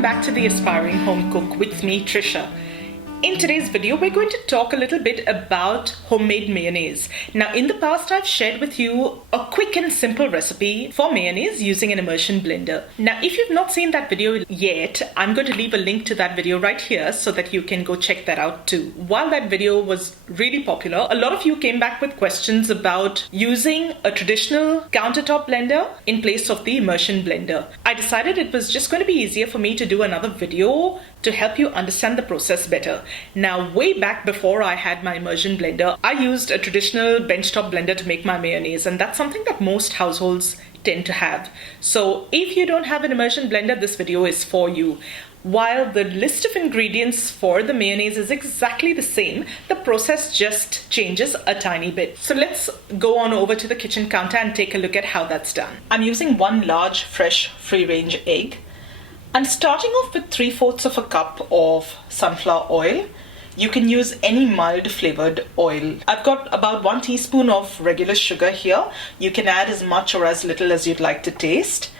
Welcome back to the Aspiring Home Cook with me, Trisha. In today's video, we're going to talk a little bit about homemade mayonnaise. Now, in the past, I've shared with you a quick and simple recipe for mayonnaise using an immersion blender. Now, if you've not seen that video yet, I'm going to leave a link to that video right here so that you can go check that out too. While that video was really popular, a lot of you came back with questions about using a traditional countertop blender in place of the immersion blender. I decided it was just going to be easier for me to do another video to help you understand the process better. Now, way back before I had my immersion blender, I used a traditional benchtop blender to make my mayonnaise, and that's something that most households tend to have. So if you don't have an immersion blender, this video is for you. While the list of ingredients for the mayonnaise is exactly the same, the process just changes a tiny bit. So let's go on over to the kitchen counter and take a look at how that's done. I'm using one large, fresh, free-range egg. I'm starting off with 3/4 of a cup of sunflower oil. You can use any mild flavored oil. I've got about 1 teaspoon of regular sugar here. You can add as much or as little as you'd like to taste.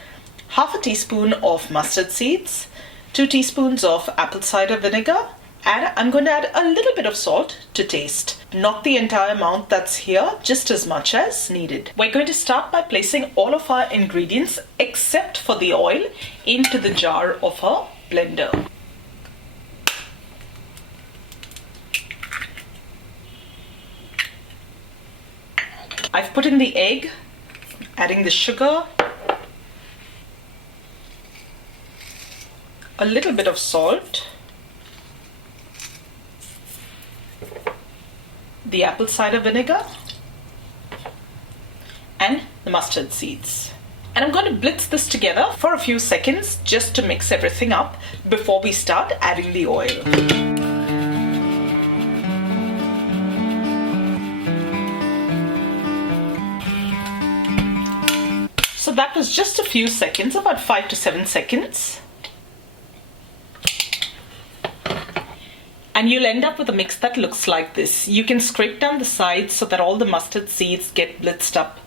1/2 teaspoon of mustard seeds, 2 teaspoons of apple cider vinegar, and I'm going to add a little bit of salt to taste. Not the entire amount that's here, just as much as needed. We're going to start by placing all of our ingredients, except for the oil, into the jar of a blender. I've put in the egg, adding the sugar, a little bit of salt, the apple cider vinegar, and the mustard seeds. And I'm going to blitz this together for a few seconds just to mix everything up before we start adding the oil. So that was just a few seconds, about 5 to 7 seconds. And you'll end up with a mix that looks like this. You can scrape down the sides so that all the mustard seeds get blitzed up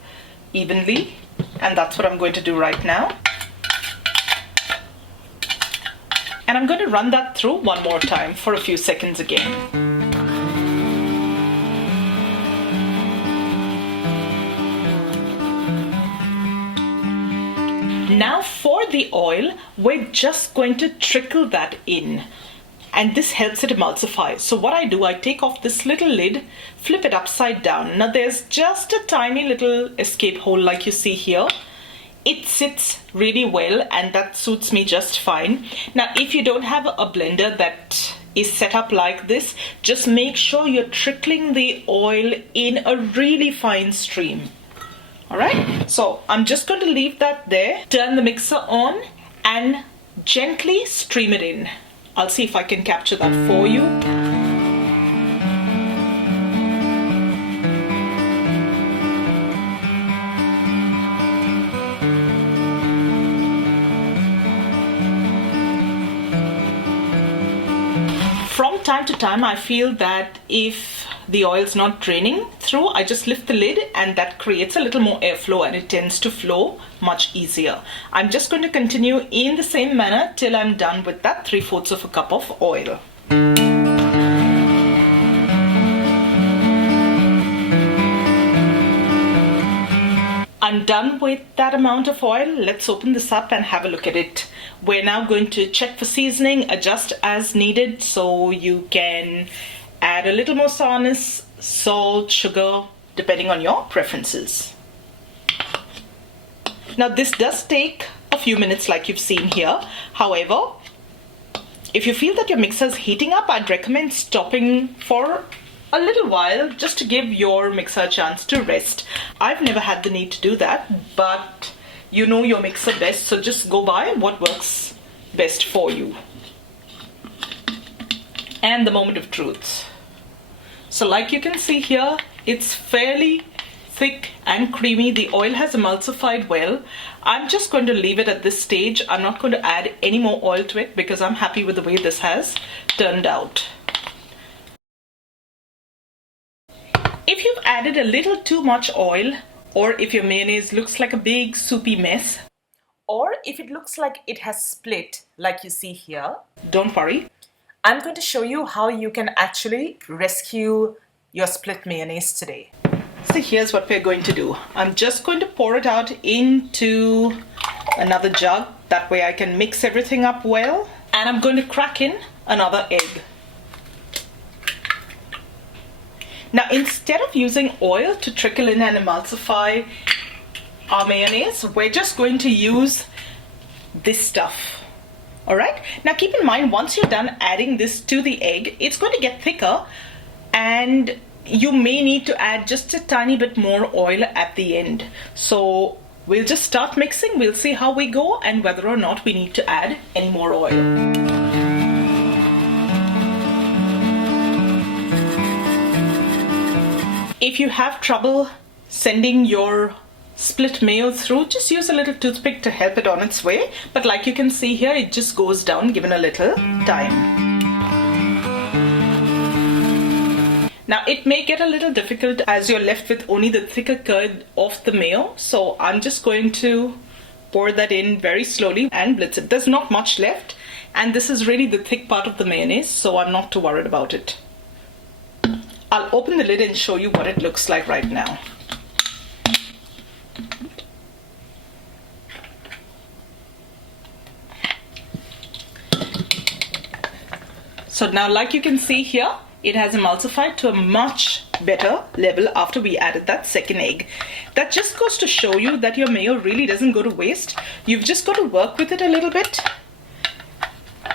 evenly. And that's what I'm going to do right now. And I'm going to run that through one more time for a few seconds again. Now for the oil, we're just going to trickle that in. And this helps it emulsify. So what I do, I take off this little lid, flip it upside down. Now there's just a tiny little escape hole like you see here. It sits really well and that suits me just fine. Now if you don't have a blender that is set up like this, just make sure you're trickling the oil in a really fine stream. Alright, so I'm just going to leave that there, turn the mixer on and gently stream it in. I'll see if I can capture that for you. From time to time, I feel that if the oil's not draining through, I just lift the lid and that creates a little more airflow and it tends to flow much easier. I'm just going to continue in the same manner till I'm done with that 3/4 of a cup of oil. I'm done with that amount of oil. Let's open this up and have a look at it. We're now going to check for seasoning, adjust as needed, so you can add a little more sourness, salt, sugar, depending on your preferences. Now this does take a few minutes like you've seen here. However, if you feel that your mixer is heating up, I'd recommend stopping for a little while just to give your mixer a chance to rest. I've never had the need to do that, but you know your mixer best, so just go by what works best for you. And the moment of truth. So like you can see here, it's fairly thick and creamy. The oil has emulsified well. I'm just going to leave it at this stage. I'm not going to add any more oil to it because I'm happy with the way this has turned out. If you've added a little too much oil, or if your mayonnaise looks like a big soupy mess, or if it looks like it has split like you see here, don't worry. I'm going to show you how you can actually rescue your split mayonnaise today. So here's what we're going to do. I'm just going to pour it out into another jug. That way I can mix everything up well. And I'm going to crack in another egg. Now, instead of using oil to trickle in and emulsify our mayonnaise, we're just going to use this stuff. All right, now keep in mind, once you're done adding this to the egg, it's going to get thicker and you may need to add just a tiny bit more oil at the end. So we'll just start mixing, we'll see how we go and whether or not we need to add any more oil. If you have trouble sending your split mayo through, just use a little toothpick to help it on its way. But like you can see here, it just goes down given a little time. Now it may get a little difficult as you're left with only the thicker curd of the mayo. So I'm just going to pour that in very slowly and blitz it. There's not much left and this is really the thick part of the mayonnaise, so I'm not too worried about it. I'll open the lid and show you what it looks like right now. So now, like you can see here, it has emulsified to a much better level after we added that second egg. That just goes to show you that your mayo really doesn't go to waste. You've just got to work with it a little bit,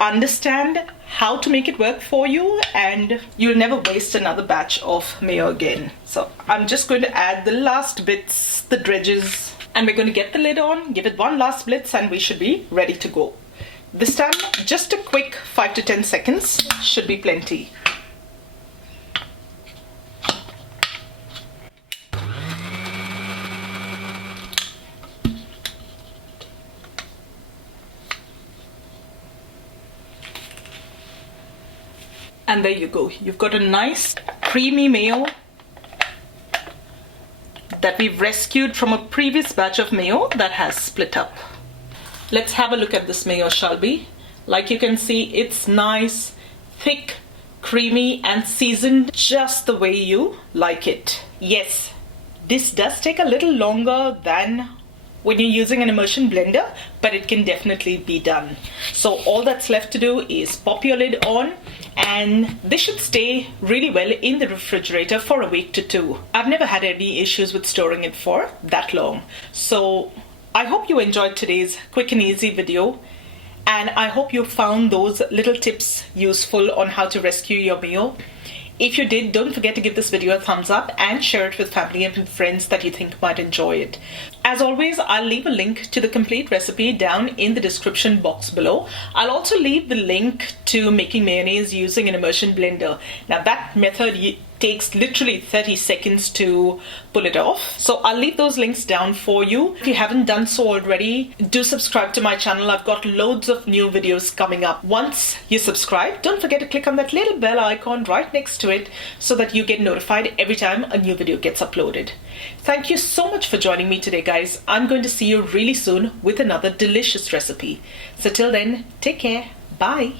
understand how to make it work for you, and you'll never waste another batch of mayo again. So I'm just going to add the last bits, the dredges, and we're going to get the lid on, give it one last blitz, and we should be ready to go. This time, just a quick 5 to 10 seconds should be plenty. And there you go. You've got a nice creamy mayo that we've rescued from a previous batch of mayo that has split up. Let's have a look at this mayo, shall we? Like you can see, it's nice, thick, creamy, and seasoned just the way you like it. Yes, this does take a little longer than when you're using an immersion blender, but it can definitely be done. So all that's left to do is pop your lid on, and this should stay really well in the refrigerator for a week to 2. I've never had any issues with storing it for that long. So I hope you enjoyed today's quick and easy video, and I hope you found those little tips useful on how to rescue your mayo. If you did, don't forget to give this video a thumbs up and share it with family and friends that you think might enjoy it. As always, I'll leave a link to the complete recipe down in the description box below. I'll also leave the link to making mayonnaise using an immersion blender. Now that method takes literally 30 seconds to pull it off. So I'll leave those links down for you. If you haven't done so already, do subscribe to my channel. I've got loads of new videos coming up. Once you subscribe, don't forget to click on that little bell icon right next to it so that you get notified every time a new video gets uploaded. Thank you so much for joining me today, guys. I'm going to see you really soon with another delicious recipe. So till then, take care. Bye.